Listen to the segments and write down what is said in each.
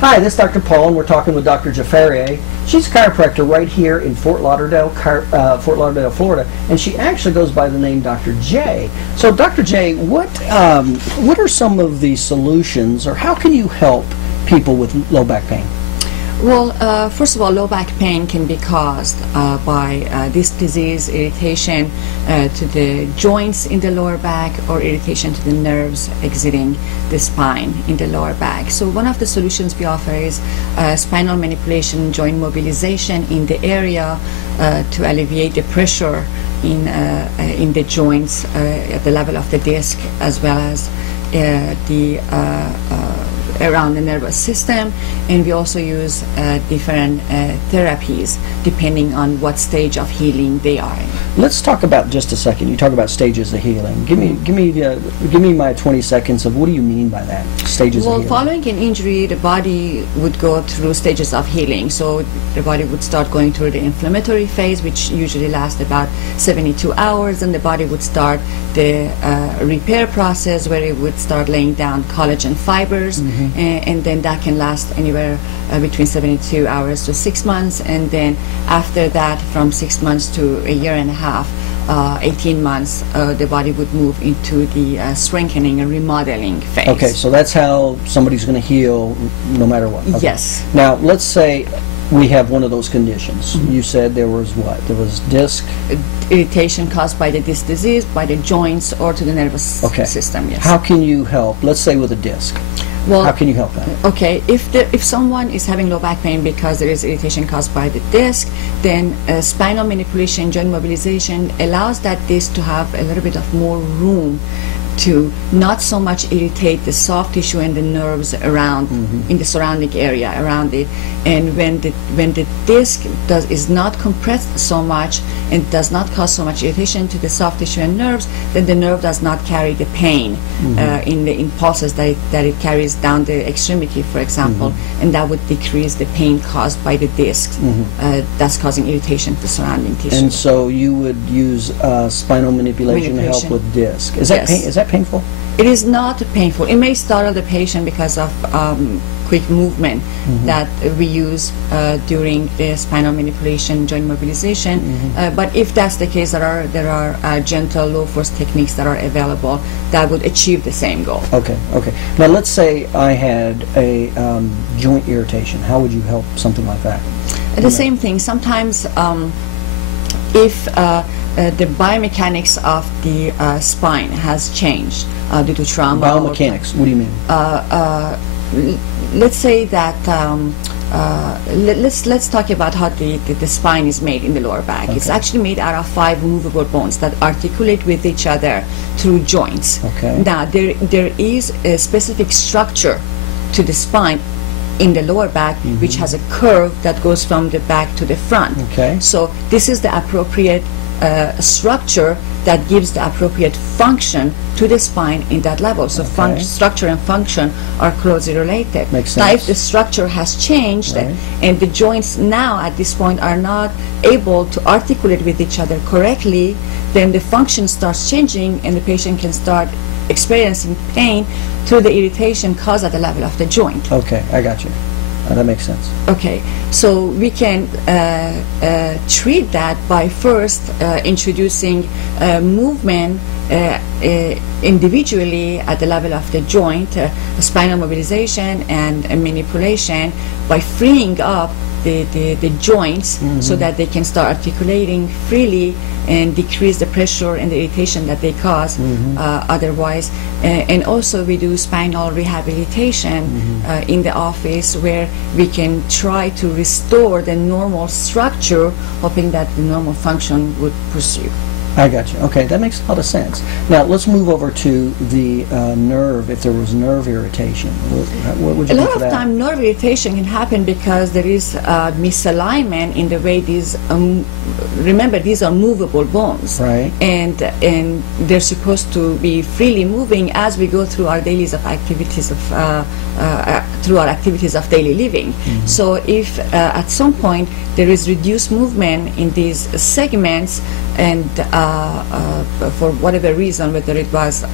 Hi, this is Dr. Paul, and we're talking with Dr. Jafarieh. She's a chiropractor right here in Fort Lauderdale, Florida, and she actually goes by the name Dr. J. So, Dr. J, what are some of the solutions, or how can you help people with low back pain? Well, first of all, low back pain can be caused by disc disease, irritation to the joints in the lower back, or irritation to the nerves exiting the spine in the lower back. So one of the solutions we offer is spinal manipulation, joint mobilization in the area to alleviate the pressure in the joints at the level of the disc, as well as around the nervous system. And we also use different therapies depending on what stage of healing they are in. Let's talk about just a second. You talk about stages of healing. Give me my 20 seconds of what do you mean by that? Stages of healing. Well, following an injury, the body would go through stages of healing. So the body would start going through the inflammatory phase, which usually lasts about 72 hours, and the body would start the repair process, where it would start laying down collagen fibers, and then that can last anywhere between 72 hours to 6 months, and then after that, from 6 months to a year and a half, 18 months, the body would move into the strengthening and remodeling phase. Okay, so that's how somebody's going to heal no matter what. Okay. Yes. Now, let's say we have one of those conditions. You said there was what? There was disc? Irritation caused by the disc disease, by the joints, or to the nervous system, yes. How can you help, let's say with a disc? Well, how can you help that? Okay, if someone is having low back pain because there is irritation caused by the disc, then spinal manipulation, joint mobilization allows that disc to have a little bit of more room to not so much irritate the soft tissue and the nerves around in the surrounding area around it. And when the disc is not compressed so much and does not cause so much irritation to the soft tissue and nerves, then the nerve does not carry the pain in the impulses that it carries down the extremity, for example, and that would decrease the pain caused by the disc that's causing irritation to the surrounding tissue. And so you would use spinal manipulation to help with disc. Is that is that painful? It is not painful. It may startle the patient because of quick movement that we use during the spinal manipulation, joint mobilization. But if that's the case, there are gentle, low force techniques that are available that would achieve the same goal. Okay, okay. Now let's say I had a joint irritation. How would you help something like that? The same thing. Sometimes if the biomechanics of the spine has changed due to trauma. Biomechanics, what do you mean? Let's say that let's talk about how the spine is made in the lower back. It's actually made out of 5 movable bones that articulate with each other through joints. Now there is a specific structure to the spine in the lower back which has a curve that goes from the back to the front. So this is the appropriate structure that gives the appropriate function to the spine in that level. So structure and function are closely related. Makes sense. Now if the structure has changed and the joints now at this point are not able to articulate with each other correctly, then the function starts changing and the patient can start experiencing pain through the irritation caused at the level of the joint. Okay, I got you. That makes sense. Okay, so we can treat that by first introducing movement individually at the level of the joint, spinal mobilization and manipulation, by freeing up the joints so that they can start articulating freely and decrease the pressure and the irritation that they cause otherwise. And also we do spinal rehabilitation in the office, where we can try to restore the normal structure, hoping that the normal function would pursue. I got you. Okay, that makes a lot of sense. Now let's move over to the nerve. If there was nerve irritation, what would you do for that? A lot of time nerve irritation can happen because there is misalignment in the way these. Remember, these are movable bones, right? And they're supposed to be freely moving as we go through our dailies of activities of through our activities of daily living. So if at some point there is reduced movement in these segments, and for whatever reason, whether it was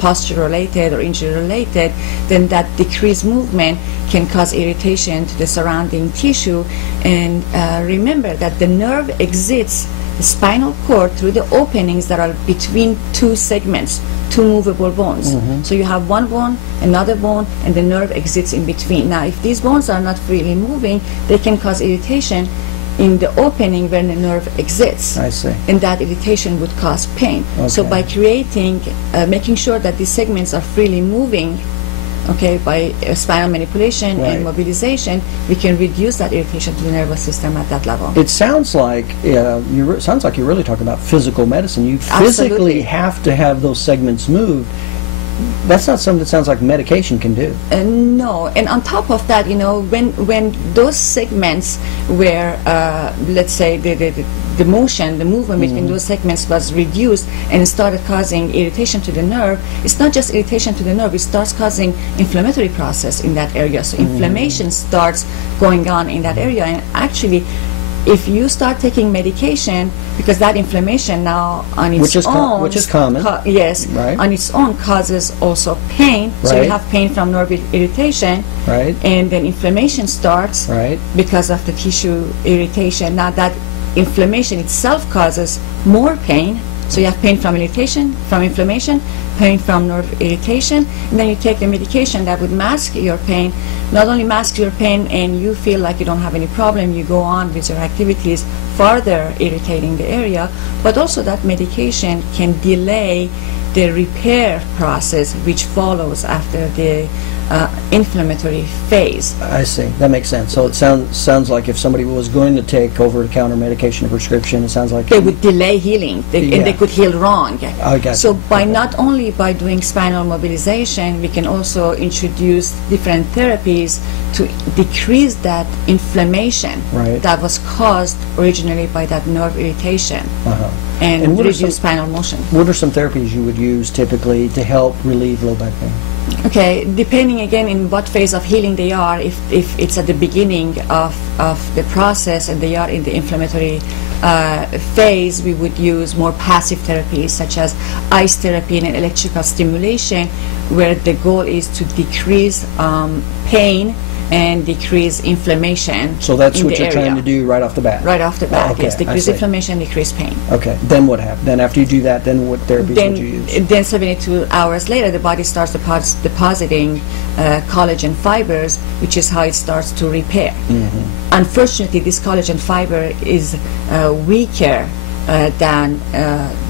posture related or injury related, then that decreased movement can cause irritation to the surrounding tissue. And remember that the nerve exits the spinal cord through the openings that are between two segments, two movable bones. So you have one bone, another bone, and the nerve exits in between. Now, if these bones are not freely moving, they can cause irritation in the opening where the nerve exits. I see. And that irritation would cause pain. So by creating, making sure that these segments are freely moving, okay, by spinal manipulation and mobilization, we can reduce that irritation to the nervous system at that level. It sounds like you're really talking about physical medicine. You physically have to have those segments moved. That's not something that sounds like medication can do. No, and on top of that, you know, when those segments where, let's say, the movement between those segments was reduced and started causing irritation to the nerve, it's not just irritation to the nerve, it starts causing inflammatory process in that area. So inflammation starts going on in that area, and actually, if you start taking medication, because that inflammation now on its own, which is common, on its own causes also pain. So you have pain from nerve irritation, and then inflammation starts because of the tissue irritation. Now that inflammation itself causes more pain. So you have pain from irritation, from inflammation, pain from nerve irritation, and then you take the medication that would mask your pain. Not only mask your pain and you feel like you don't have any problem, you go on with your activities further irritating the area, but also that medication can delay the repair process which follows after the inflammatory phase. I see. That makes sense. So it sounds like if somebody was going to take over-the-counter medication or prescription, it sounds like they would delay healing, and they could heal wrong. I got so by not only by doing spinal mobilization, we can also introduce different therapies to decrease that inflammation that was caused originally by that nerve irritation. And reduce spinal motion. What are some therapies you would use typically to help relieve low back pain? Okay, depending again in what phase of healing they are, if it's at the beginning of the process and they are in the inflammatory phase, we would use more passive therapies such as ice therapy and electrical stimulation, where the goal is to decrease pain and decrease inflation. So that's what you're trying to do right off the bat? Right off the bat, yes. Decrease inflammation, decrease pain. Okay, then what happens? Then after you do that, then what therapies would you use? Then 72 hours later, the body starts depositing collagen fibers, which is how it starts to repair. Unfortunately, this collagen fiber is weaker than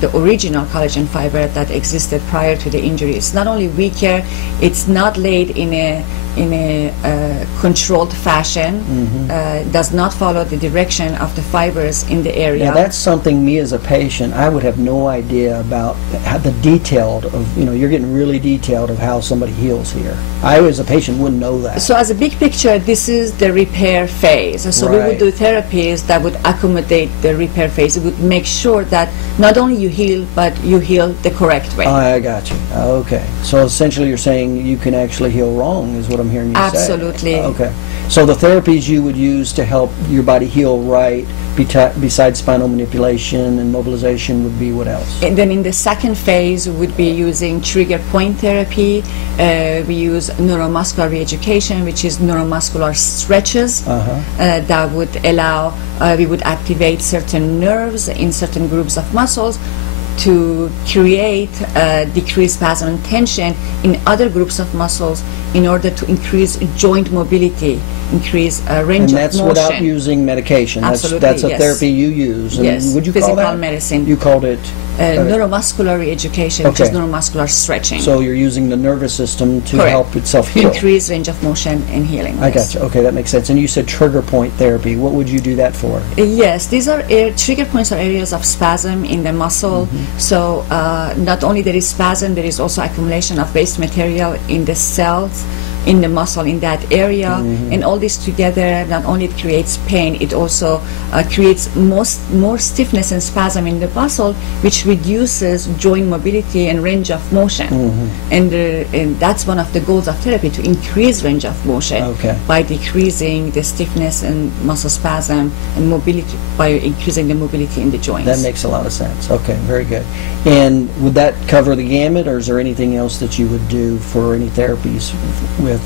the original collagen fiber that existed prior to the injury. It's not only weaker, it's not laid in a controlled fashion, does not follow the direction of the fibers in the area. Now that's something me as a patient, I would have no idea about how the detailed of, you're getting really detailed of how somebody heals here. I as a patient wouldn't know that. So as a big picture, this is the repair phase. So we would do therapies that would accommodate the repair phase. It would make sure that not only you heal, but you heal the correct way. I got you. Okay. So essentially you're saying you can actually heal wrong is what I'm hearing you say. Absolutely. Okay. So the therapies you would use to help your body heal right, besides spinal manipulation and mobilization, would be what else? And then in the second phase, we would be using trigger point therapy. We use neuromuscular re-education, which is neuromuscular stretches that would allow, we would activate certain nerves in certain groups of muscles to create decreased spasm and tension in other groups of muscles in order to increase joint mobility, increase range of motion. And that's without using medication. Absolutely, that's a therapy you use. And would you physical call that? medicine. You called it? Neuromuscular re-education, which is neuromuscular stretching. So you're using the nervous system to help itself heal. Increase range of motion and healing. I got you. Okay, that makes sense. And you said trigger point therapy. What would you do that for? Yes, these are trigger points are areas of spasm in the muscle. So not only there is spasm, there is also accumulation of waste material in the cells in the muscle in that area, and all this together, not only it creates pain, it also creates more stiffness and spasm in the muscle, which reduces joint mobility and range of motion. And that's one of the goals of therapy, to increase range of motion by decreasing the stiffness and muscle spasm and mobility, by increasing the mobility in the joints. That makes a lot of sense. Okay, very good. And would that cover the gamut, or is there anything else that you would do for any therapies with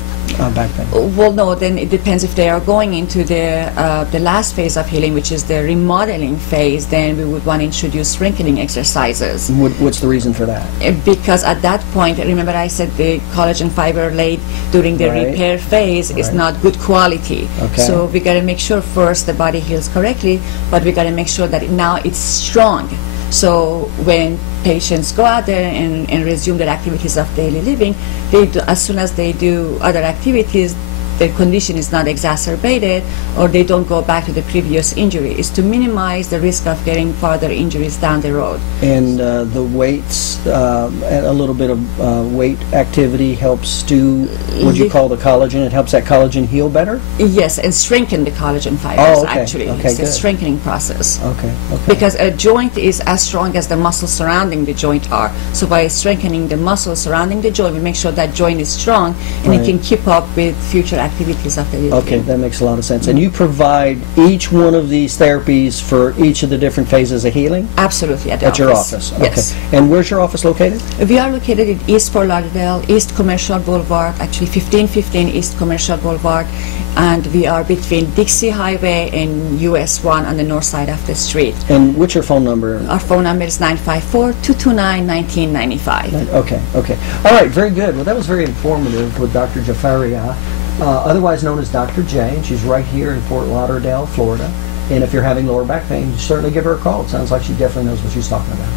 back pain? Well, no, then it depends. If they are going into the last phase of healing, which is the remodeling phase, then we would want to introduce strengthening exercises. What's the reason for that? Because at that point, remember I said the collagen fiber laid during the repair phase is not good quality. So we got to make sure first the body heals correctly, but we got to make sure that now it's strong. So when patients go out there and resume their activities of daily living, they do, as soon as they do other activities, their condition is not exacerbated, or they don't go back to the previous injury. Is to minimize the risk of getting further injuries down the road. And the weights, a little bit of weight activity helps to, what you call the collagen, it helps that collagen heal better? Yes, and strengthen the collagen fibers, actually. It's a strengthening process. Because a joint is as strong as the muscles surrounding the joint are. So by strengthening the muscles surrounding the joint, we make sure that joint is strong and it can keep up with future activities of the living. Okay, that makes a lot of sense. And you provide each one of these therapies for each of the different phases of healing? Absolutely, at your office. Yes. Okay. And where's your office located? We are located in East Fort Lauderdale, East Commercial Boulevard, actually 1515 East Commercial Boulevard, and we are between Dixie Highway and US 1 on the north side of the street. And what's your phone number? Our phone number is 954-229-1995. Okay. All right, very good. Well, that was very informative with Dr. Jafarieh, otherwise known as Dr. J, and she's right here in Fort Lauderdale, Florida. And if you're having lower back pain, certainly give her a call. It sounds like she definitely knows what she's talking about.